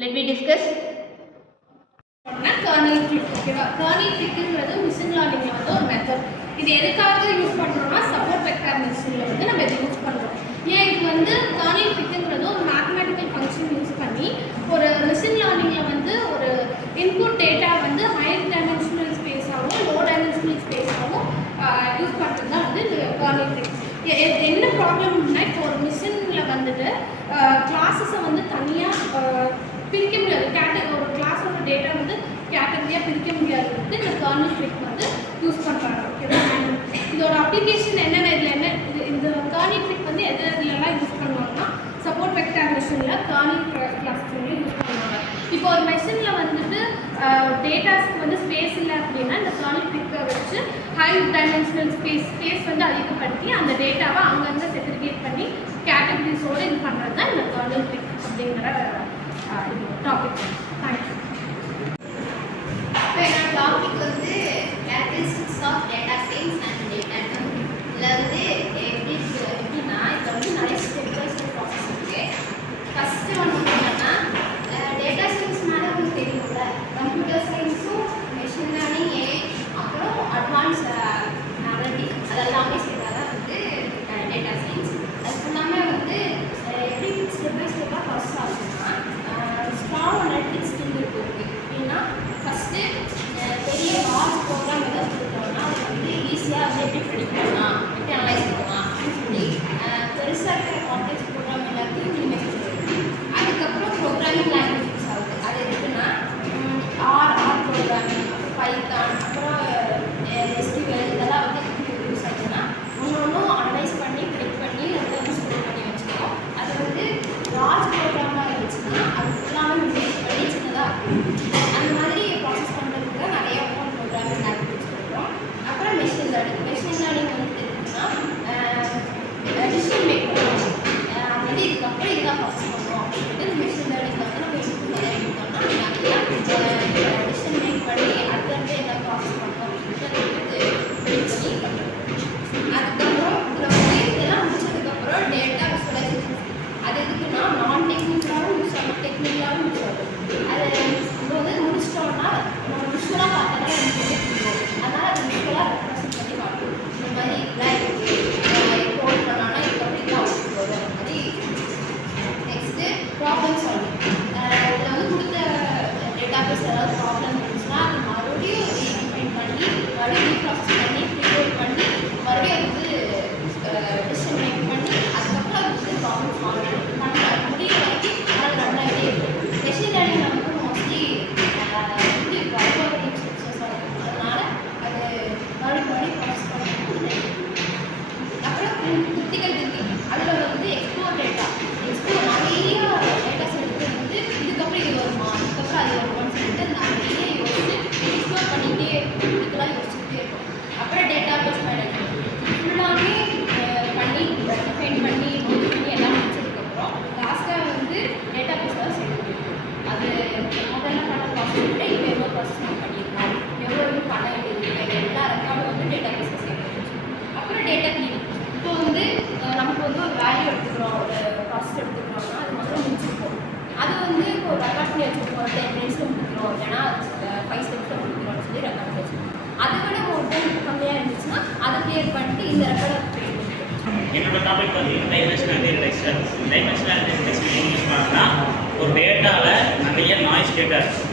Let me discuss. Kernel trick. Kernel trick is machine learning ஒரு method. இது எதுக்காக use பண்றோம்னா சப்போர்ட் வெக்டார் மெஷின்ல நம்ம இதை யூஸ் பண்றோம். ஏன் இது kernel trickங்கிறது ஒரு மேத்தமேட்டிக்கல் ஃபங்க்ஷன் யூஸ் பண்ணி ஒரு machine learningல ஒரு இன்புட் டேட்டா ஹையர் டைமென்ஷனல் ஸ்பேஸாவும் லோ டைமென்ஷனல் ஸ்பேஸாவும் யூஸ் பண்றது தான் இந்த kernel trick. என்ன ப்ராப்ளம்னா இப்போ ஒரு மிஷினில் கிளாஸஸை தனியாக பிரிக்க முடியாது. ஒரு கிளாஸோட டேட்டா கேட்டகரியாக பிரிக்க முடியாததுக்கு இந்த கர்னல் ட்ரிக் யூஸ் பண்ணுறாங்க. ஓகேவா? இதோட அப்ளிகேஷன் என்னென்ன இதில் என்ன இந்த கர்னல் ட்ரிக் எது எதுலலாம் யூஸ் பண்ணுவாங்கன்னா சப்போர்ட் வெக்டார் மெஷினில் கர்னல் கிளாஸஸ்லையும் யூஸ் பண்ணுவாங்க. இப்போ ஒரு மெஷினில் டேட்டாஸ்க்கு ஸ்பேஸ் இல்லை அப்படின்னா இந்த கர்னல் ட்ரிக்கை வச்சு ஹை டைமென்ஷனல் ஸ்பேஸ் அதிகப்படுத்தி அந்த டேட்டாவை அங்கங்கே செக்ரிகேட் பண்ணி கேட்டகரிஸோடு இது பண்ணுறது தான் இந்த கர்னல் ட்ரிக் அப்படிங்கிற டாபிக். தேங்க்யூ. இப்போ என்னோட topic characteristics of data science and data. இதில் எப்படின்னா இப்போ நிறைய ஸ்டெப்ஸ் ப்ராசஸ் இருக்குது. ஃபஸ்ட்டு என்னன்னா டேட்டா சயின்ஸ் மேலே உங்களுக்கு தெரியும்ல, கம்ப்யூட்டர் சயின்ஸும் மெஷின் லேர்னிங் அப்புறம் அட்வான்ஸ் அனலிட்டிக்ஸ் அதெல்லாமே சேர்ந்தாதான் டேட்டா சயின்ஸ். அது ஃபுல்லாமல் எப்படி ஸ்டெப் பை ஸ்டெப்பாக ப்ராசஸ் ஆகுதுன்னா ஸ்ட்ராங் அனலிட்டிக்ஸ் ஸ்கில் இருக்குது. எப்படின்னா ஃபஸ்ட்டு பெரிய லார்ஜ் ப்ரோக்ராம் ஏதாவது கொடுத்தோம்னா அது ஈஸியாக எப்படி ப்ரெடிக்ட் பண்ணலாம், எப்படி அனலைஸ் பண்ணலாம் அப்படின்னு சொல்லி பெருசாக இருக்கிற காம்ப்ளெக்ஸ் ப்ரோக்ராம் எல்லாத்தையும் நீங்கள் அதுக்கப்புறம் ப்ரோக்ராமிங் லாங்குவேஜ் யூஸ் ஆகுது. அது எதுக்குன்னா ஆர் ப்ரோக்ராமிங், பைத்தான், அப்புறம் எஸ்கியூஎல் இதெல்லாம் யூஸ் ஆகுதுன்னா ஒன்றும் அனலைஸ் பண்ணி ப்ரெடிக்ட் பண்ணி ரெண்டு ஸ்டோர் பண்ணி வச்சுக்கோம். அது லார்ஜ் ப்ரோக்ராமாக இருந்துச்சுன்னா அது ஃபுல்லாகவே பண்ணி சின்னதாக அந்த மாதிரி ப்ராசஸ் பண்ணுறதுக்கு நிறைய ப்ரோக்ராமிங் லாங்குவேஜ் சொல்கிறோம். அப்புறம் மெஷின் லேர்னிங் தெரிஞ்சுன்னா டிசிஷன் மேக் பண்ணுவோம். அது இதுக்கப்புறம் இதுதான் ப்ராசஸ் பண்ணுறோம் அப்படின்ட்டு மெஷின் லேர்னிங் நம்ம நிறைய எடுத்தோம்னா நிறையா டிசிஷன் மேக் பண்ணி அடுத்தடுத்து என்ன ப்ராசஸ் பண்ணுறோம் அப்படின்ட்டு பண்ணி பண்ணுறோம். அதுக்கப்புறம் இதில் இதெல்லாம் முடிச்சதுக்கப்புறம் டேட்டா விசுவலைசேஷன். அது எதுக்குன்னா நான் டெக்னிக்கலாகவும் யூஸ் ஆகும், டெக்னிக்கலாகவும் யூஸ் ஆகும். அது முடிச்சிட்டோம்னா நம்ம விஷுவலாக பார்த்தா தான் எனக்கு தெரியும். அதனால் அது விஷுவலாக ரெப்ரசன்ட் பண்ணி காட்டும். இந்த மாதிரி கோட் பண்ணோன்னா இதுக்கப்புறம் இது அவுட் போகும். அந்த மாதிரி நெக்ஸ்ட்டு ப்ராப்ளம் சால்விங். இதில் கொடுத்த டேட்டா பேஸ் ஏதாவது ப்ராப்ளம் இருந்துச்சுன்னா அது மறுபடியும் ரீஃபைன் பண்ணி மறுபடியும் ப்ராசஸ் பண்ணி ப்ரிப்பேர் பண்ணி மறுபடியும் டிசிஷன் மேக் பண்ணி அதுக்கப்புறம் அது ப்ராப்ளம் சால்வ் பண்ணி முடிய வரைக்கும் அது ரன் ஆகிட்டே இருக்கும். மெஷின் லேர்னிங் மோஸ்ட்லி இன்ஸ்ட்ரக்ஷன்ஸாக இருக்கும். அதனால் அது மறுபடியும் ப்ராசஸ் பண்ணி அப்புறம் கிரிட்டிக்கல் திங்கிங். அதில் எக்ஸ்ப்ளோர் டேட்டா நிறைய டேட்டாஸ் எடுத்து இதுக்கப்புறம் இது வருமா, இதுக்கப்புறம் அது வருமானு சொல்லிட்டு நிறைய யோசிச்சு எக்ஸ்ப்ளோர் பண்ணிகிட்டே கிரிட்டிக்கலாக யோசிச்சுட்டே இருக்கும். அப்புறம் டேட்டா பேஸ் மேனேஜ்மெண்ட் ஃபுல்லாமே பண்ணி டிஃபைன் பண்ணி நோட் பண்ணி எல்லாம் முடிச்சதுக்கப்புறம் லாஸ்ட்டாக டேட்டா பேஸ் தான் சேர்த்து அது அதெல்லாம் பண்ண ப்ராசஸ் விட இப்போ எவ்வளோ ப்ராசஸ் நம்ம பண்ணியிருக்கோம், எவ்வளோ பண்ண வேண்டியது எல்லா ரெக்கார்டும் டேட்டா பேஸில் சேர்த்து. அப்புறம் டேட்டா கிளீனிங். இப்போ நமக்கு ஒரு வேல்யூ எடுத்துக்கிறோம், ஒரு ப்ராசஸ் எடுத்துக்கிறோம்னா அது முதல்ல முடிச்சிருப்போம். அது இப்போ ரெக்கார்ட் பண்ணி வச்சுருப்போம். 10 மினிட்ஸில் முடிக்கிறோம், இல்லைன்னா 5 ஸ்டெப்ஸில் முடிக்கிறோம்னு சொல்லி ரெக்கார்ட் பண்ணி வச்சுருக்கோம். அதை விட ஒரு டைம் கம்மியாக இருந்துச்சுன்னா அதை கிளியர் பண்ணிட்டு இந்த ரெக்கார்டை என்னோட topic dimensional detection. Dimensional detection use பண்ணா ஒரு டேட்டாவில் நிறைய நாய்ஸ் டேட்டா இருக்குது.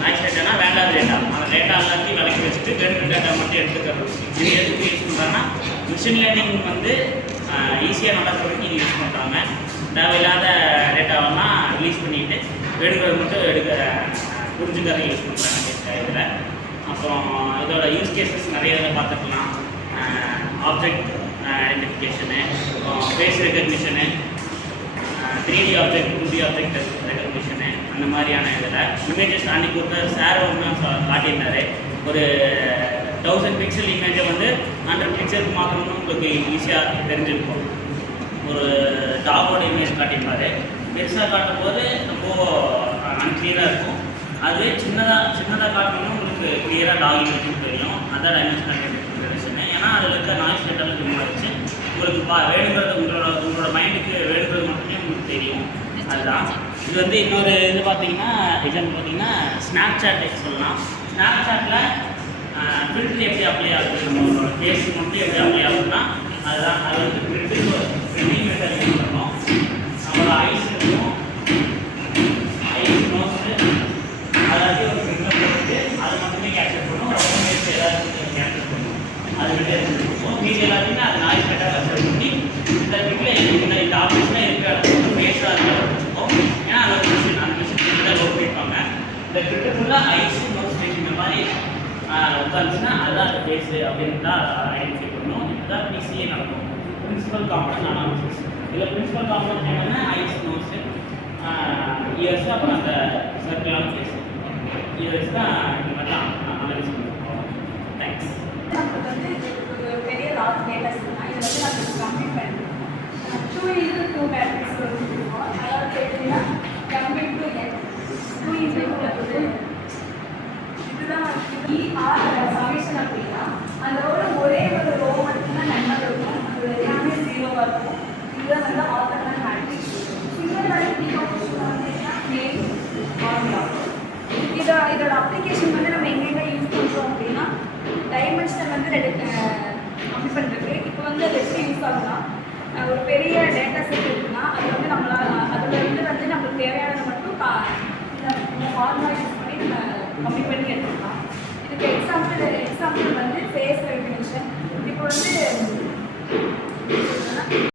நாய்ஸ் டேட்டானா வேண்டாத டேட்டா. அந்த டேட்டா எல்லாத்தையும் விளக்கி வச்சுட்டு வேணுங்கிற டேட்டா மட்டும் எடுத்துக்கிறது. இது எதுக்கு யூஸ் பண்ணுறாங்கன்னா மிஷின் லேர்னிங் ஈஸியாக நடக்கிறதுக்கு இது யூஸ் பண்ணுறாங்க. தேவையில்லாத டேட்டாவெல்லாம் ரிலீஸ் பண்ணிவிட்டு வேணுங்கிறது மட்டும் புரிஞ்சுக்கிறத யூஸ் பண்ணுறாங்க இதில். அப்புறம் இதோட யூஸ் கேசஸ் நிறைய இதில் பார்த்துக்கலாம். Object identification, face recognition, 3D object 2D object recognition, அந்த மாதிரியான இதில் இமேஜஸ் அன்றைக்கி ஒருத்தர் சார் காட்டியிருந்தார். ஒரு 1000 பிக்சல் இமேஜை 100 பிக்சலுக்கு மாற்றணும்னு உங்களுக்கு ஈஸியாக தெரிஞ்சிருக்கும். ஒரு டாகோட இமேஜ் காட்டியிருப்பார். பெருசாக காட்டும்போது ரொம்ப அன்கிளியராக இருக்கும். அதுவே சின்னதாக காட்டணும்னு உங்களுக்கு கிளியராக டாக் இமேஜுன்னு தெரியும். அதான் டைமென்ஷனல் டிடெக்ஷன். ஏன்னா அதில் இருக்க நாய்ஸ் டேட்டாவில் ரிமூவ் ஆகிடுச்சு. உங்களுக்கு வேணுங்கிறது உங்களோட மைண்டுக்கு வேணுங்கிறது மட்டுமே உங்களுக்கு தெரியும். அதுதான் இது வந்து இன்னொரு இது பார்த்தீங்கன்னா எக்ஸாம்பிள் பார்த்தீங்கன்னா ஸ்னாப் சாட் சொல்லலாம். ஸ்னாப் சாட்டில் ஃபில்டர் எப்படி அப்ளை ஆகுது, நம்மளோட ஃபேஸ் மட்டும் எப்படி அப்ளை ஆகுதுன்னா அதுதான். அது வந்து பிரிண்டிங் மெத்தட் யூஸ் பண்ணோம். நம்மளோட ஐஸ் இருக்கும், ஐஸ் நோஸு அதாவது ஒரு பிரிண்டர் போட்டு அது மட்டுமே கேப்சர் பண்ணும். ரொம்ப ஃபேஸ் ஏதாவது கேப்சர் பண்ணும். அது மட்டும் எடுத்துருக்கோம். மீதி எல்லாத்தையுமே அது நாய்ஸ் கட்டாக கன்சல்ட் பண்ணி இந்த பிரிண்டில் இந்த ஆப்ஷன்ஸ்லாம் இருக்கிற இடத்துல ஃபேஸாக இருக்கிற வச்சுருக்கோம். ஏன்னா அந்த மிஷின் தான் லோட் பண்ணிப்பாங்க. இந்த பிரிண்டருக்குள்ள ஐஸ் நோஸ் ஃபேஸ் இந்த மாதிரி உட்காந்துச்சுன்னா அதுதான் அந்த ஃபேஸு அப்படின்னு தான் ஐடென்டிஃபை பண்ணணும். இதுதான் பிசிஏ நடக்கும். Principal component analysis. இதில் பிரின்சிபல் காம்பனன்ட் என்னென்னா ஐஸ் நோஸு இயர்ஸ் அப்புறம் அந்த சர்க்கிளான ஃபேஸ் இயர்ஸ் தான் இந்த மாதிரிலாம் அனலைஸ் பண்ணுவோம். தேங்க்ஸ். நமக்கு வந்து ஒரு பெரிய லார்ஜ் டேட்டா இருக்குன்னா இதை வந்து நம்ம கம்ப்ளீட் பண்ணிருக்கோம். 2 into 2 மேட்ரிக்ஸ் வச்சுருக்கோம். அதாவது எப்படின்னா கம்ப்ளீட் டு என் 2 into 2 இதுதான் சமிஷன் அப்படின்னா அந்த ஒரே ஒரு ரோ மட்டும்தான் நம்பர் இருக்கும். அது எல்லாமே 0 இருக்கும். இதுதான் வந்து ஆல்டர்னேட் மேட்ரிக்ஸ். சிமிலராக டிகாம்போசிஷன் வந்து மெயின் ஃபார்முலா. இதோட அப்ளிகேஷன் வந்து நம்ம எங்கெங்கே யூஸ் பண்ணுறோம் அப்படின்னா டைமென்ஷன் வந்து கம்மி பண்ணுறதுக்கு. இப்போ வந்து அது எப்படி யூஸ் ஆகுதுன்னா ஒரு பெரிய டேட்டா செட் இருக்குன்னா அது வந்து நம்மளால் அதுலேருந்து வந்து நம்மளுக்கு தேவையானது மட்டும் இந்த ஃபார்முலா யூஸ் பண்ணி நம்ம கம்மி பண்ணி எடுத்துக்கலாம். இதுக்கு எக்ஸாம்பிள் வந்து ஃபேஸ் ரெகக்னிஷன். இப்போ வந்து